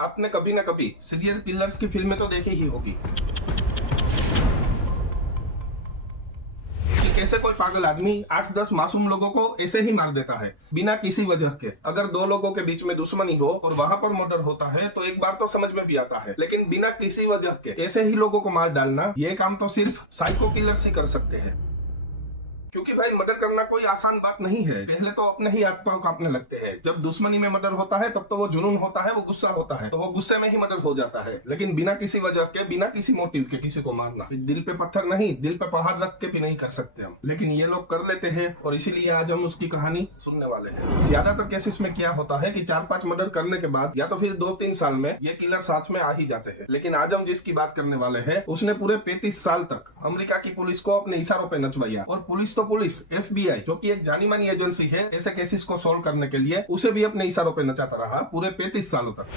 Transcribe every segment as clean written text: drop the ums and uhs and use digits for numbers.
आपने कभी ना कभी सीरियल किलर्स की फिल्में तो देखी ही होगी कि कैसे कोई पागल आदमी 8-10 मासूम लोगों को ऐसे ही मार देता है बिना किसी वजह के। अगर दो लोगों के बीच में दुश्मनी हो और वहां पर मर्डर होता है तो एक बार तो समझ में भी आता है, लेकिन बिना किसी वजह के ऐसे ही लोगों को मार डालना, ये काम तो सिर्फ साइको किलर्स ही कर सकते हैं। क्योंकि भाई मर्डर करना कोई आसान बात नहीं है। पहले तो अपने ही हाथ पांव कांपने लगते हैं। जब दुश्मनी में मर्डर होता है तब तो वो जुनून होता है, वो गुस्सा होता है, तो वो गुस्से में ही मर्डर हो जाता है। लेकिन बिना किसी वजह के, बिना किसी मोटिव के किसी को मारना, दिल पे पत्थर नहीं, दिल पे पहाड़ रख के भी नहीं कर सकते हम, लेकिन ये लोग कर लेते हैं। और इसीलिए आज हम उसकी कहानी सुनने वाले हैं। ज्यादातर केसेस में क्या होता है कि 4-5 मर्डर करने के बाद या तो फिर 2-3 साल में ये किलर साथ में आ ही जाते हैं। लेकिन आज हम जिसकी बात करने वाले हैं उसने पूरे 35 साल तक अमेरिका की पुलिस को अपने इशारों पे नचवाया। और पुलिस तो पुलिस, FBI जो कि एक जानी मानी एजेंसी है ऐसे केसेस को सॉल्व करने के लिए, उसे भी अपने इशारों पे नचाता रहा पूरे 35 सालों तक।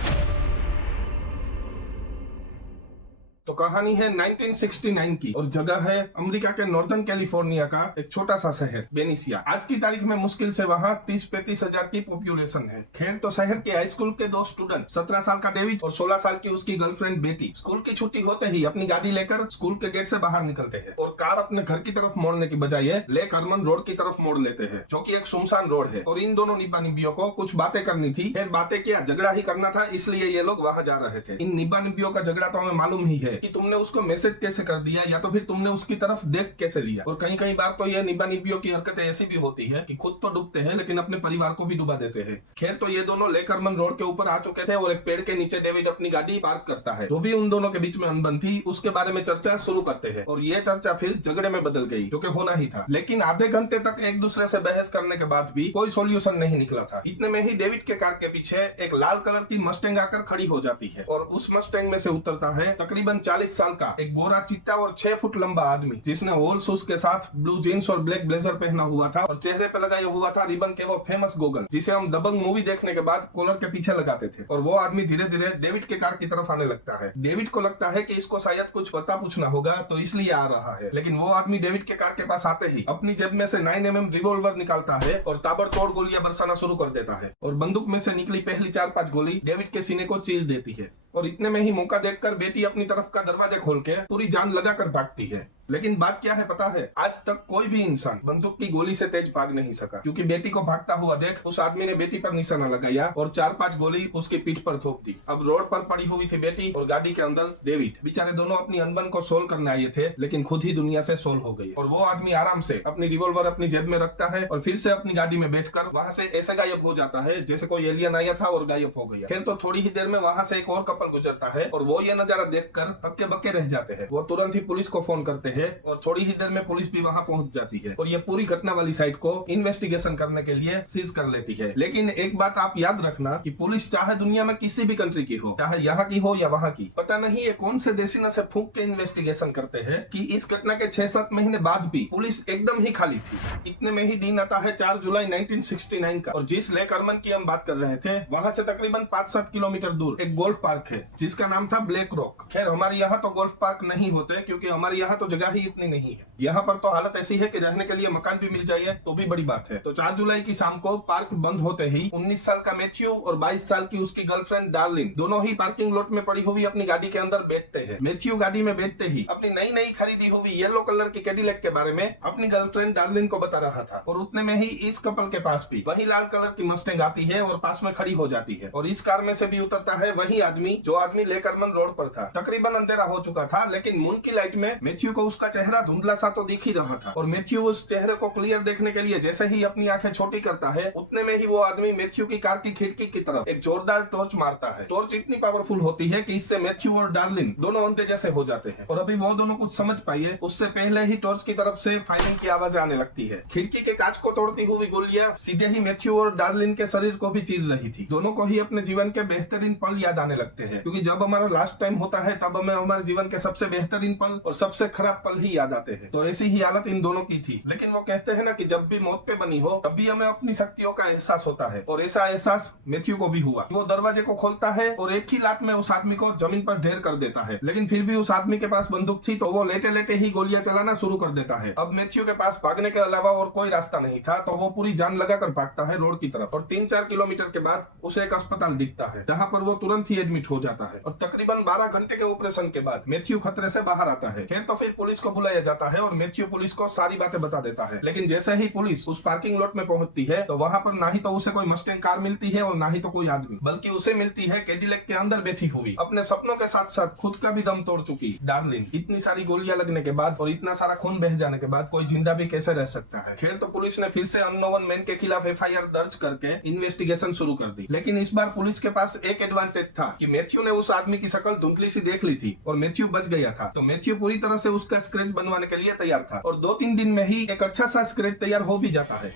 तो कहानी है 1969 की और जगह है अमेरिका के नॉर्दर्न कैलिफोर्निया का एक छोटा सा शहर बेनिसिया। आज की तारीख में मुश्किल से वहाँ 30-35 हजार की पॉपुलेशन है। खैर, तो शहर के हाई स्कूल के 2 स्टूडेंट, 17 साल का डेविड और 16 साल की उसकी गर्लफ्रेंड बेटी, स्कूल की छुट्टी होते ही अपनी गाड़ी लेकर स्कूल के गेट से बाहर निकलते हैं और कार अपने घर की तरफ मोड़ने की बजाय लेक हरमन रोड की तरफ मोड़ लेते हैं, जो कि एक सुनसान रोड है। और इन दोनों निब्बा निब्बियों को कुछ बातें करनी थी। फिर बातें क्या, झगड़ा ही करना था, इसलिए ये लोग वहाँ जा रहे थे। इन निब्बा निब्बियों का झगड़ा तो हमें मालूम ही है कि तुमने उसको मैसेज कैसे कर दिया या तो फिर तुमने उसकी तरफ देख कैसे लिया। और कई बार तो ये निब्बा निब्बियों की हरकतें ऐसी भी होती है कि खुद तो डूबते हैं लेकिन अपने परिवार को भी डुबा देते हैं। खैर, तो ये दोनों लेक हरमन रोड के ऊपर आ चुके थे और एक पेड़ के नीचे डेविड अपनी गाड़ी पार्क करता है। जो भी उन दोनों के बीच में अनबन थी उसके बारे में चर्चा शुरू करते हैं और ये चर्चा फिर झगड़े में बदल गई, जो कि होना ही था। लेकिन आधे घंटे तक एक दूसरे से बहस करने के बाद भी कोई सोल्यूशन नहीं निकला था। इतने में ही डेविड के कार के पीछे एक लाल कलर की मस्टैंग आकर खड़ी हो जाती है और उस मस्टैंग में से उतरता है तकरीबन 40 साल का एक गोरा चिट्टा और 6 फुट लंबा आदमी, जिसने होल शूज के साथ ब्लू जीन्स और ब्लैक ब्लेजर पहना हुआ था और चेहरे पे लगाया हुआ था रिबन के वो फेमस गोगल, जिसे हम दबंग मूवी देखने के बाद कॉलर के पीछे लगाते थे। और वो आदमी धीरे धीरे डेविड के कार की तरफ आने लगता है। डेविड को लगता है कि इसको शायद कुछ पता पूछना होगा तो इसलिए आ रहा है। लेकिन वो आदमी डेविड के कार के पास आते ही अपनी जेब में से 9mm रिवॉल्वर निकालता है और ताबड़तोड़ गोलियां बरसाना शुरू कर देता है। और बंदूक में से निकली पहली 4-5 गोली डेविड के सीने को चीर देती है। और इतने में ही मौका देखकर बेटी अपनी तरफ का दरवाजा खोल के पूरी जान लगाकर भागती है। लेकिन बात क्या है पता है, आज तक कोई भी इंसान बंदूक की गोली से तेज भाग नहीं सका, क्योंकि बेटी को भागता हुआ देख उस आदमी ने बेटी पर निशाना लगाया और 4-5 गोली उसकी पीठ पर थोप दी। अब रोड पर पड़ी हुई थी बेटी और गाड़ी के अंदर डेविड। बेचारे दोनों अपनी अनबन को सोल्व करने आए थे, लेकिन खुद ही दुनिया से सोल्व हो गए। और वो आदमी आराम से अपनी रिवॉल्वर अपनी जेब में रखता है और फिर से अपनी गाड़ी में बैठकर वहां से ऐसे गायब हो जाता है जैसे कोई एलियन आया था और गायब हो गया। फिर तो थोड़ी ही देर में वहां से एक और कपल गुजरता है और वो ये नजारा देखकर हक्के बक्के रह जाते हैं। वो तुरंत ही पुलिस को फोन करते हैं और थोड़ी देर में पुलिस भी वहां पहुंच जाती है और ये पूरी घटना वाली साइट को इन्वेस्टिगेशन करने के लिए सीज कर लेती है। लेकिन एक बात आप याद रखना कि पुलिस चाहे दुनिया में किसी भी कंट्री की हो, चाहे यहाँ की हो या वहाँ की, पता नहीं ये कौन से देसी नशे फूंक के इन्वेस्टिगेशन करते हैं कि इस घटना के 6-7 महीने बाद भी पुलिस एकदम ही खाली थी। इतने में ही दिन आता है 4 जुलाई 1969 का और जिस लेक हरमन की हम बात कर रहे थे वहाँ से तकरीबन 5-7 किलोमीटर दूर एक गोल्फ पार्क है जिसका नाम था ब्लैक रॉक। खैर, हमारे यहाँ तो गोल्फ पार्क नहीं होते क्योंकि हमारे यहाँ तो जगह ही इतनी नहीं है। यहाँ पर तो हालत ऐसी है कि रहने के लिए मकान भी मिल जाए तो भी बड़ी बात है। तो 4 जुलाई की शाम को पार्क बंद होते ही 19 साल का मैथ्यू और 22 साल की उसकी गर्लफ्रेंड डार्लिन दोनों ही पार्किंग लॉट में पड़ी हुई अपनी गाड़ी के अंदर बैठते हैं। मैथ्यू गाड़ी में बैठते ही अपनी नई खरीदी हुई येलो कलर की कैडिलैक के बारे में अपनी गर्लफ्रेंड डार्लिन को बता रहा था। और उतने में ही इस कपल के पास भी वही लाल कलर की मस्टैंग आती है और पास में खड़ी हो जाती है। और इस कार में से भी उतरता है वही आदमी जो आदमी लेक हरमन रोड पर था। तकरीबन अंधेरा हो चुका था, लेकिन मून की लाइट में मैथ्यू को उसका चेहरा धुंधला सा तो दिख ही रहा था। और मैथ्यू उस चेहरे को क्लियर देखने के लिए जैसे ही अपनी आंखें छोटी करता है, उतने में ही वो आदमी मैथ्यू की कार की खिड़की की तरफ एक जोरदार टॉर्च मारता है। टॉर्च इतनी पावरफुल होती है कि इससे मैथ्यू और डार्लिन दोनों अंधे जैसे हो जाते हैं। और अभी वो दोनों कुछ समझ पाइए उससे पहले ही टॉर्च की तरफ से फायरिंग की आवाज आने लगती है। खिड़की के कांच को तोड़ती हुई गोलियां सीधे ही मैथ्यू और डार्लिन के शरीर को भी चीर रही थी। दोनों को ही अपने जीवन के बेहतरीन पल याद आने लगते हैं, क्योंकि जब हमारा लास्ट टाइम होता है तब हमें हमारे जीवन के सबसे बेहतरीन पल और सबसे खराब पल ही याद आते हैं। तो ऐसी ही हालत इन दोनों की थी। लेकिन वो कहते हैं ना कि जब भी मौत पे बनी हो तब भी हमें अपनी शक्तियों का एहसास होता है, और ऐसा एहसास मैथ्यू को भी हुआ। वो दरवाजे को खोलता है और एक ही लात में उस आदमी को जमीन पर ढेर कर देता है। लेकिन फिर भी उस आदमी के पास बंदूक थी तो वो लेटे लेटे ही गोलियां चलाना शुरू कर देता है। अब मैथ्यू के पास भागने के अलावा और कोई रास्ता नहीं था, तो वो पूरी जान लगाकर भागता है रोड की तरफ, और 3-4 किलोमीटर के बाद उसे एक अस्पताल दिखता है जहाँ पर वो तुरंत ही एडमिट हो जाता है। और तकरीबन 12 घंटे के ऑपरेशन के बाद मैथ्यू खतरे से बाहर आता है। खैर तो फिर पुलिस को बुलाया जाता है और मैथ्यू पुलिस को सारी बातें बता देता है। लेकिन जैसे ही पुलिस उस पार्किंग लॉट में पहुंचती है तो वहां पर ना ही तो उसे कोई मस्टैंग कार मिलती है और ना ही तो कोई आदमी, बल्कि उसे मिलती है कैडिलैक के अंदर बैठी हुई, अपने सपनों के साथ साथ खुद का भी दम तोड़ चुकी डार्लिन। इतनी सारी गोलियां लगने के बाद और इतना सारा खून बह जाने के बाद कोई जिंदा भी कैसे रह सकता है। खैर तो पुलिस ने फिर से अननोन मैन के खिलाफ FIR दर्ज करके इन्वेस्टिगेशन शुरू कर दी। लेकिन इस बार पुलिस के पास एक एडवांटेज था कि मैथ्यू ने उस आदमी की शक्ल धुंधली सी देख ली थी और मैथ्यू बच गया था। तो मैथ्यू पूरी तरह से उसका स्क्रैच बनवाने के लिए तैयार था और 2-3 दिन में ही एक अच्छा सा स्क्रैच तैयार हो भी जाता है।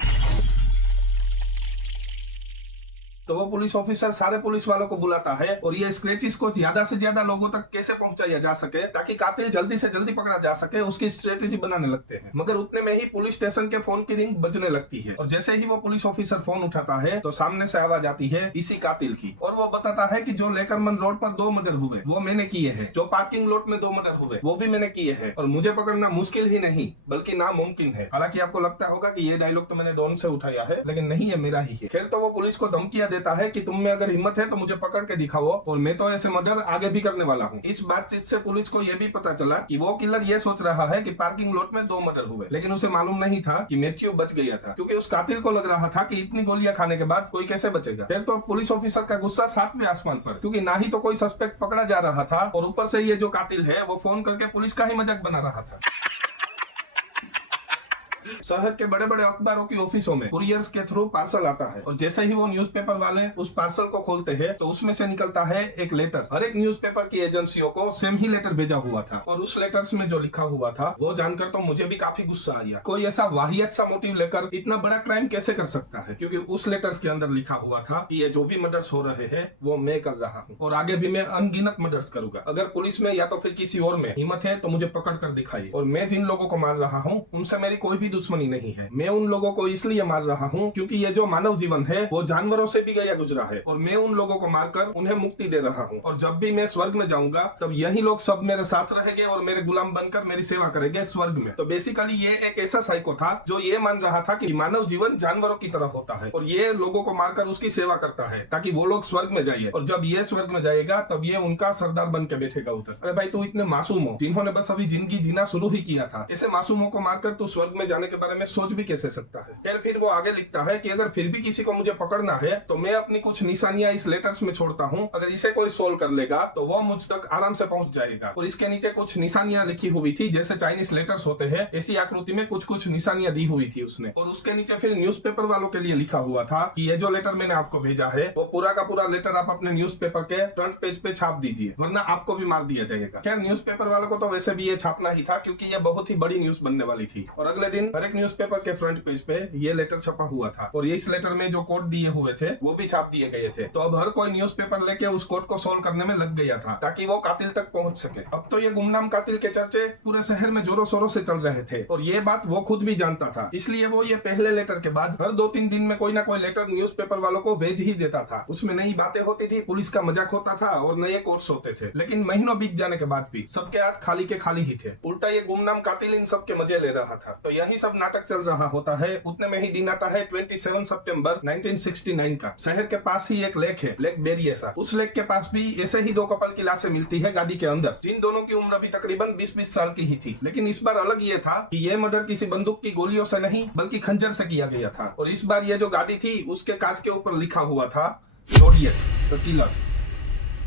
तो वो पुलिस ऑफिसर सारे पुलिस वालों को बुलाता है और ये स्क्रैचेस को ज्यादा से ज्यादा लोगों तक कैसे पहुंचाया जा सके ताकि कातिल जल्दी से जल्दी पकड़ा जा सके, उसकी स्ट्रेटेजी बनाने लगते हैं। मगर उतने में ही पुलिस स्टेशन के फोन की रिंग बजने लगती है और जैसे ही वो पुलिस ऑफिसर फोन उठाता है तो सामने से आवाज आती है इसी कातिल की, और वो बताता है कि जो लेकरमन रोड पर 2 मर्डर हुए वो मैंने किए हैं, जो पार्किंग लॉट में 2 मर्डर हुए वो भी मैंने किए हैं, और मुझे पकड़ना मुश्किल ही नहीं बल्कि नामुमकिन है। हालांकि आपको लगता होगा कि ये डायलॉग तो मैंने डॉन से उठाया है, लेकिन नहीं, है मेरा ही है। खैर तो वो पुलिस को धमकियां देता है कि तुम में अगर हिम्मत है तो मुझे पकड़ के दिखाओ और मैं तो ऐसे मर्डर आगे भी करने वाला हूँ। इस बातचीत से पुलिस को यह भी पता चला कि वो किलर ये सोच रहा है कि पार्किंग लॉट में 2 मर्डर हुए, लेकिन उसे मालूम नहीं था कि मैथ्यू बच गया था, क्योंकि उस कातिल को लग रहा था कि इतनी गोलियां खाने के बाद कोई कैसे बचेगा। फिर तो पुलिस ऑफिसर का गुस्सा 7वें आसमान पर, क्योंकि ना ही तो कोई सस्पेक्ट पकड़ा जा रहा था और ऊपर से ये जो कातिल है वो फोन करके पुलिस का ही मजाक बना रहा था। शहर के बड़े बड़े अखबारों की ऑफिसों में कुरियर्स के थ्रू पार्सल आता है और जैसे ही वो न्यूज़पेपर वाले उस पार्सल को खोलते हैं तो उसमें से निकलता है एक लेटर। हर एक न्यूज़पेपर की एजेंसियों को सेम ही लेटर भेजा हुआ था और उस लेटर्स में जो लिखा हुआ था वो जानकर तो मुझे भी काफी गुस्सा आया। कोई ऐसा वाहियत सा मोटिव लेकर इतना बड़ा क्राइम कैसे कर सकता है, क्योंकि उस लेटर्स के अंदर लिखा हुआ था कि ये जो भी मर्डर्स हो रहे हैं वो मैं कर रहा हूँ और आगे भी मैं अनगिनत मर्डर्स करूंगा। अगर पुलिस में या तो फिर किसी और में हिम्मत है तो मुझे पकड़ कर दिखाइए, और मैं जिन लोगों को मार रहा हूँ उनसे मेरी कोई भी दुश्मनी नहीं है। मैं उन लोगों को इसलिए मार रहा हूँ क्योंकि ये जो मानव जीवन है वो जानवरों से भी गया गुजरा है, और मैं उन लोगों को मारकर उन्हें मुक्ति दे रहा हूँ। और जब भी मैं स्वर्ग में जाऊंगा तब यही लोग सब मेरे साथ रहेंगे और मेरे गुलाम बनकर मेरी सेवा करेंगे स्वर्ग में। तो बेसिकली ये एक ऐसा साइको था जो ये मान रहा था कि मानव जीवन जानवरों की तरह होता है और ये लोगों को मारकर उसकी सेवा करता है ताकि वो लोग स्वर्ग में जाइए, और जब ये स्वर्ग में जाएगा तब ये उनका सरदार बन के बैठेगा उधर। अरे भाई, तू इतने मासूम हो जिन्होंने बस अभी जिंदगी जीना शुरू ही किया था, ऐसे मासूमों को मारकर तू स्वर्ग में जाने के बारे में सोच भी कैसे सकता है। फिर वो आगे लिखता है कि अगर फिर भी किसी को मुझे पकड़ना है तो मैं अपनी कुछ निशानियां इस लेटर्स में छोड़ता हूँ, अगर इसे कोई सोल्व कर लेगा तो वो मुझ तक आराम से पहुंच जाएगा। और इसके नीचे कुछ निशानियां लिखी हुई थी, जैसे चाइनीज लेटर्स होते हैं ऐसी आकृति में कुछ कुछ निशानियां दी हुई थी उसने। और उसके नीचे फिर न्यूज़पेपर वालों के लिए लिखा हुआ था कि ये जो लेटर मैंने आपको भेजा है वो पूरा का पूरा लेटर आप अपने न्यूज़पेपर के फ्रंट पेज पे छाप दीजिए, वरना आपको भी मार दिया जाएगा। खैर न्यूज़पेपर वालों को तो वैसे भी ये छापना ही था क्योंकि ये बहुत ही बड़ी न्यूज बनने वाली थी, और अगले दिन हर एक न्यूज़पेपर के फ्रंट पेज पे ये लेटर छपा हुआ था और इस लेटर में जो कोड दिए हुए थे वो भी छाप दिए गए थे। तो अब हर कोई न्यूज़पेपर लेके उस कोड को सोल्व करने में लग गया था ताकि वो कातिल तक पहुंच सके। अब तो ये गुमनाम कातिल के चर्चे पूरे शहर में जोरों शोरों से चल रहे थे और ये बात वो खुद भी जानता था, इसलिए वो ये पहले लेटर के बाद हर 2-3 दिन में कोई ना कोई लेटर न्यूज़पेपर वालों को भेज ही देता था। उसमें नई बातें होती थी, पुलिस का मजाक होता था और नए कोर्स होते थे। लेकिन महीनों बीत जाने के बाद भी सबके हाथ खाली के खाली ही थे, उल्टा ये गुमनाम कातिल इन सब के मजे ले रहा था। तो यही सब नाटक चल रहा होता है। उतने में ही दिन आता है 27 सितंबर 1969 का। शहर के पास ही एक लेक है, लेक बेरिएसा। उस लेक के पास भी ऐसे ही 2 कपल की लाशें मिलती है गाड़ी के अंदर, जिन दोनों की उम्र भी तकरीबन 20-20 साल की ही थी। लेकिन इस बार अलग ये था कि ये मर्डर किसी बंदूक की गोलियों से नहीं बल्कि खंजर से किया गया था, और इस बार ये जो गाड़ी थी उसके कांच के ऊपर लिखा हुआ था ज़ोडिएक द किलर।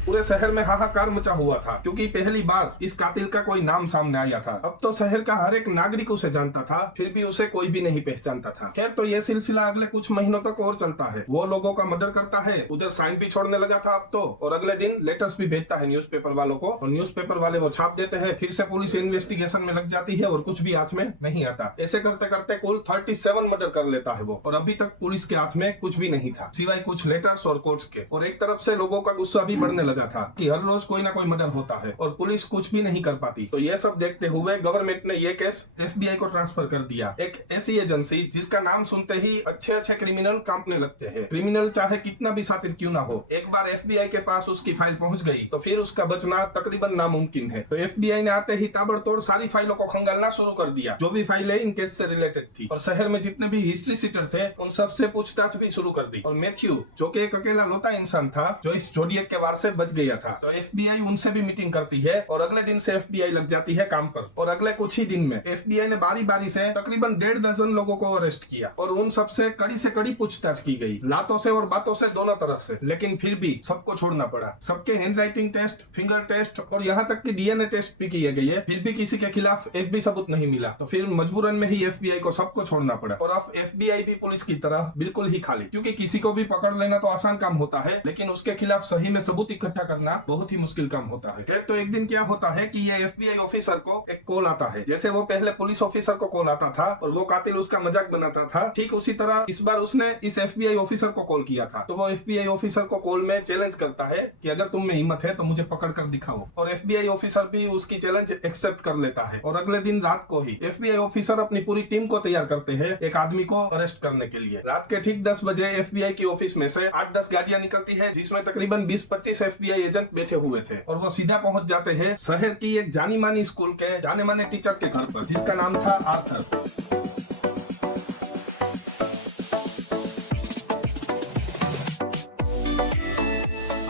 पूरे शहर में हाहाकार मचा हुआ था क्योंकि पहली बार इस कातिल का कोई नाम सामने आया था। अब तो शहर का हर एक नागरिक उसे जानता था, फिर भी उसे कोई भी नहीं पहचानता था। खैर तो ये सिलसिला अगले कुछ महीनों तक और चलता है। वो लोगों का मर्डर करता है, उधर साइन भी छोड़ने लगा था अब तो, और अगले दिन लेटर्स भी भेजता है न्यूज़पेपर वालों को, और न्यूज़पेपर वाले वो छाप देते हैं। फिर से पुलिस इन्वेस्टिगेशन में लग जाती है और कुछ भी हाथ में नहीं आता। ऐसे करते करते कुल 37 मर्डर कर लेता है वो, और अभी तक पुलिस के हाथ में कुछ भी नहीं था सिवाय कुछ लेटर्स और कोर्ट्स के। और एक तरफ से लोगों का गुस्सा भी बढ़ने लगा लगा था कि हर रोज कोई ना कोई मर्डर होता है और पुलिस कुछ भी नहीं कर पाती। तो ये सब देखते हुए गवर्नमेंट ने ये केस FBI को ट्रांसफर कर दिया, एक ऐसी एजेंसी जिसका नाम सुनते ही अच्छे अच्छे क्रिमिनल कांपने लगते हैं। क्रिमिनल चाहे कितना भी शातिर क्यों ना हो, एक बार FBI के पास उसकी फाइल पहुंच गई तो फिर उसका बचना तकरीबन नामुमकिन है। तो FBI ने आते ही ताबड़तोड़ सारी फाइलों को खंगालना शुरू कर दिया, जो भी फाइलें इन केस से रिलेटेड थी, और शहर में जितने भी हिस्ट्री सीटर थे उन सब से पूछताछ भी शुरू कर दी। और मैथ्यू, जो कि एक अकेला लौता इंसान था जो इस जोडियक के वार से बच गया था, तो FBI उनसे भी मीटिंग करती है और अगले दिन से FBI लग जाती है काम पर। और अगले कुछ ही दिन में FBI ने बारी बारी से तकरीबन 1.5 दर्जन लोगों को अरेस्ट किया और उन सबसे कड़ी से कड़ी पूछताछ की गई, लातों से और बातों से, दोनों तरफ से। लेकिन फिर भी सबको छोड़ना पड़ा। सबके हैंडराइटिंग टेस्ट, फिंगर टेस्ट और यहाँ तक कि DNA टेस्ट भी किए गए, फिर भी किसी के खिलाफ एक भी सबूत नहीं मिला। तो फिर मजबूरन में ही FBI को सबको छोड़ना पड़ा। और अब FBI भी पुलिस की तरह बिल्कुल ही खाली, क्योंकि किसी को भी पकड़ लेना तो आसान काम होता है, लेकिन उसके खिलाफ सही में सबूत इकट्ठा करना बहुत ही मुश्किल काम होता है। फिर तो एक दिन क्या होता है कि ये FBI ऑफिसर को एक कॉल आता है, जैसे वो पहले पुलिस ऑफिसर को कॉल आता था और वो कातिल उसका मजाक बनाता था, ठीक उसी तरह इस बार उसने इस FBI ऑफिसर को कॉल किया था। तो वो FBI ऑफिसर को कॉल में चैलेंज करता है कि अगर तुम में हिम्मत है तो मुझे पकड़ कर दिखाओ। और FBI ऑफिसर भी उसकी चैलेंज एक्सेप्ट कर लेता है। और अगले दिन रात को ही FBI ऑफिसर अपनी पूरी टीम को तैयार करते हैं एक आदमी को अरेस्ट करने के लिए। रात के ठीक 10 बजे FBI की ऑफिस में से 8-10 गाड़ियां निकलती है, जिसमें तकरीबन 20-25 FBI एजेंट बैठे हुए थे, और वो सीधा पहुंच जाते हैं शहर की एक जानी मानी स्कूल के जाने माने टीचर के घर पर, जिसका नाम था आर्थर।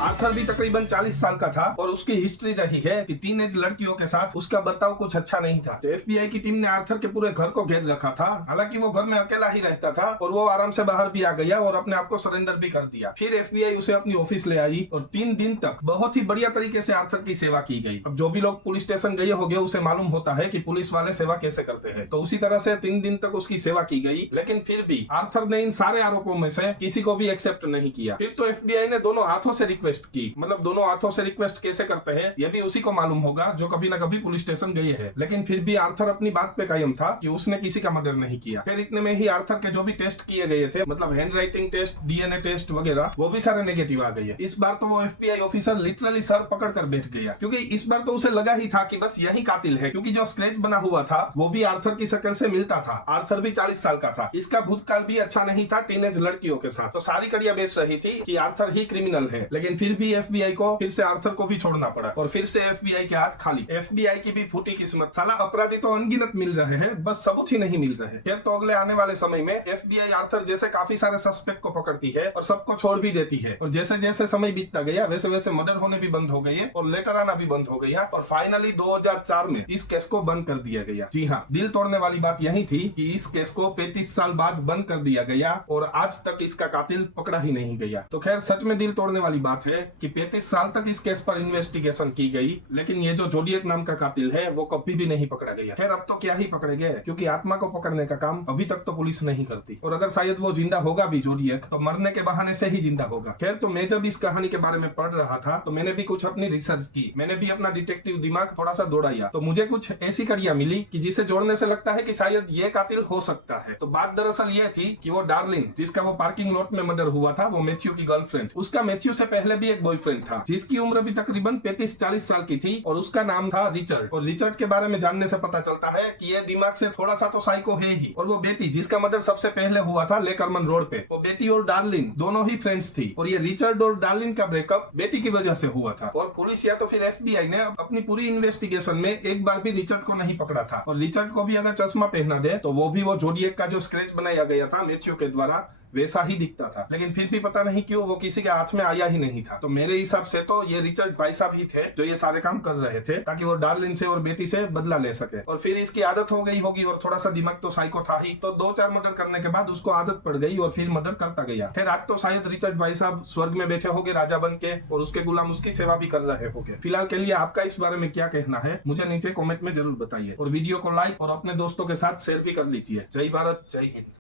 आर्थर भी तकरीबन 40 साल का था और उसकी हिस्ट्री रही है कि टीनेज लड़कियों के साथ उसका बर्ताव कुछ अच्छा नहीं था। तो FBI की टीम ने आर्थर के पूरे घर को घेर रखा था। हालांकि वो घर में अकेला ही रहता था और वो आराम से बाहर भी आ गया और अपने आप को सरेंडर भी कर दिया। फिर FBI उसे अपनी ऑफिस ले आई और 3 दिन तक बहुत ही बढ़िया तरीके से आर्थर की सेवा की गई। अब जो भी लोग पुलिस स्टेशन गए होंगे उसे मालूम होता है कि पुलिस वाले सेवा कैसे करते हैं। तो उसी तरह से 3 दिन तक उसकी सेवा की गई, लेकिन फिर भी आर्थर ने इन सारे आरोपों में से किसी को भी एक्सेप्ट नहीं किया। फिर तो FBI ने दोनों हाथों से रिक्वेस्ट की, मतलब दोनों हाथों से रिक्वेस्ट कैसे करते हैं ये भी उसी को मालूम होगा जो कभी ना कभी पुलिस स्टेशन गए हैं। लेकिन फिर भी आर्थर अपनी बात पे कायम था कि उसने किसी का मर्डर नहीं किया। फिर इतने में ही आर्थर के जो भी टेस्ट किए गए थे, मतलब हैंडराइटिंग टेस्ट, DNA टेस्ट वगैरह, वो भी सारे नेगेटिव आ गए। इस बार तो वो FBI ऑफिसर लिटरली सर पकड़ कर बैठ गया, क्योंकि इस बार तो उसे लगा ही था कि बस यही कातिल है, क्योंकि जो स्क्रैच बना हुआ था वो भी आर्थर की शक्ल से मिलता था। आर्थर भी 40 साल का था, इसका भूतकाल भी अच्छा नहीं था टीनेज लड़कियों के साथ। तो सारी कड़ियां बैठ रही थी कि आर्थर ही क्रिमिनल है। लेकिन फिर भी FBI को फिर से आर्थर को भी छोड़ना पड़ा और फिर से FBI के हाथ खाली। FBI की भी फूटी किस्मत, साला अपराधी तो अनगिनत मिल रहे हैं, बस सबूत ही नहीं मिल रहे। फिर तो अगले आने वाले समय में FBI आर्थर जैसे काफी सारे सस्पेक्ट को पकड़ती है और सबको छोड़ भी देती है। और जैसे जैसे समय बीतता गया वैसे वैसे मर्डर होने भी बंद हो गए और लेटर आना भी बंद हो गया और फाइनली 2004 में इस केस को बंद कर दिया गया। जी हाँ, दिल तोड़ने वाली बात यही थी कि इस केस को 35 साल बाद बंद कर दिया गया और आज तक इसका कातिल पकड़ा ही नहीं गया। तो खैर सच में दिल तोड़ने वाली बात है कि 35 साल तक इस केस पर इन्वेस्टिगेशन की गई, लेकिन ये जो जोडियक नाम का कातिल है वो कभी भी नहीं पकड़ा गया। खैर अब तो क्या ही पकड़े गए, क्योंकि आत्मा को पकड़ने का काम अभी तक तो पुलिस नहीं करती। और अगर शायद वो जिंदा होगा भी जोडियक, तो मरने के बहाने से ही जिंदा होगा। खैर तो मैं जब इस कहानी के बारे में पढ़ रहा था तो मैंने भी कुछ अपनी रिसर्च की, मैंने भी अपना डिटेक्टिव दिमाग थोड़ा सा दौड़ाया। तो मुझे कुछ ऐसी कड़ियां मिली कि जिसे जोड़ने से लगता है कि शायद ये कातिल हो सकता है। तो बात दरअसल ये थी कि वो डार्लिन, जिसका वो पार्किंग लॉट में मर्डर हुआ था, वो मैथ्यू की गर्लफ्रेंड, उसका मैथ्यू से पहले भी एक बॉयफ्रेंड था जिसकी उम्र भी तकरीबन 35-40 साल की थी और उसका नाम था रिचर्ड। और रिचर्ड के बारे में जानने से पता चलता है कि ये दिमाग से थोड़ा सा तो साइको है ही। और वो बेटी जिसका मर्डर सबसे पहले हुआ था लेकरमन रोड पे, वो बेटी और डार्लिन दोनों ही फ्रेंड्स थी। और ये रिचर्ड और डार्लिन का ब्रेकअप बेटी की वजह से हुआ था। और पुलिस या तो फिर FBI ने अपनी पूरी इन्वेस्टिगेशन में एक बार भी रिचर्ड को नहीं पकड़ा था। और रिचर्ड को भी अगर चश्मा पहना दे तो वो भी वो जोडियक का जो स्क्रैच बनाया गया था मैथ्यू के द्वारा वैसा ही दिखता था। लेकिन फिर भी पता नहीं क्यों वो किसी के हाथ में आया ही नहीं था। तो मेरे हिसाब से तो ये रिचर्ड भाई साहब ही थे जो ये सारे काम कर रहे थे ताकि वो डार्लिन से और बेटी से बदला ले सके। और फिर इसकी आदत हो गई होगी और थोड़ा सा दिमाग तो साइको था ही, तो 2-4 मर्डर करने के बाद उसको आदत पड़ गई और फिर मर्डर करता गया। फिर आज तो शायद रिचर्ड भाई साहब स्वर्ग में बैठे होंगे राजा बन के और उसके गुलाम उसकी सेवा भी कर रहे होंगे। फिलहाल के लिए आपका इस बारे में क्या कहना है मुझे नीचे कॉमेंट में जरूर बताइए और वीडियो को लाइक और अपने दोस्तों के साथ शेयर भी कर लीजिए। जय भारत, जय हिंद।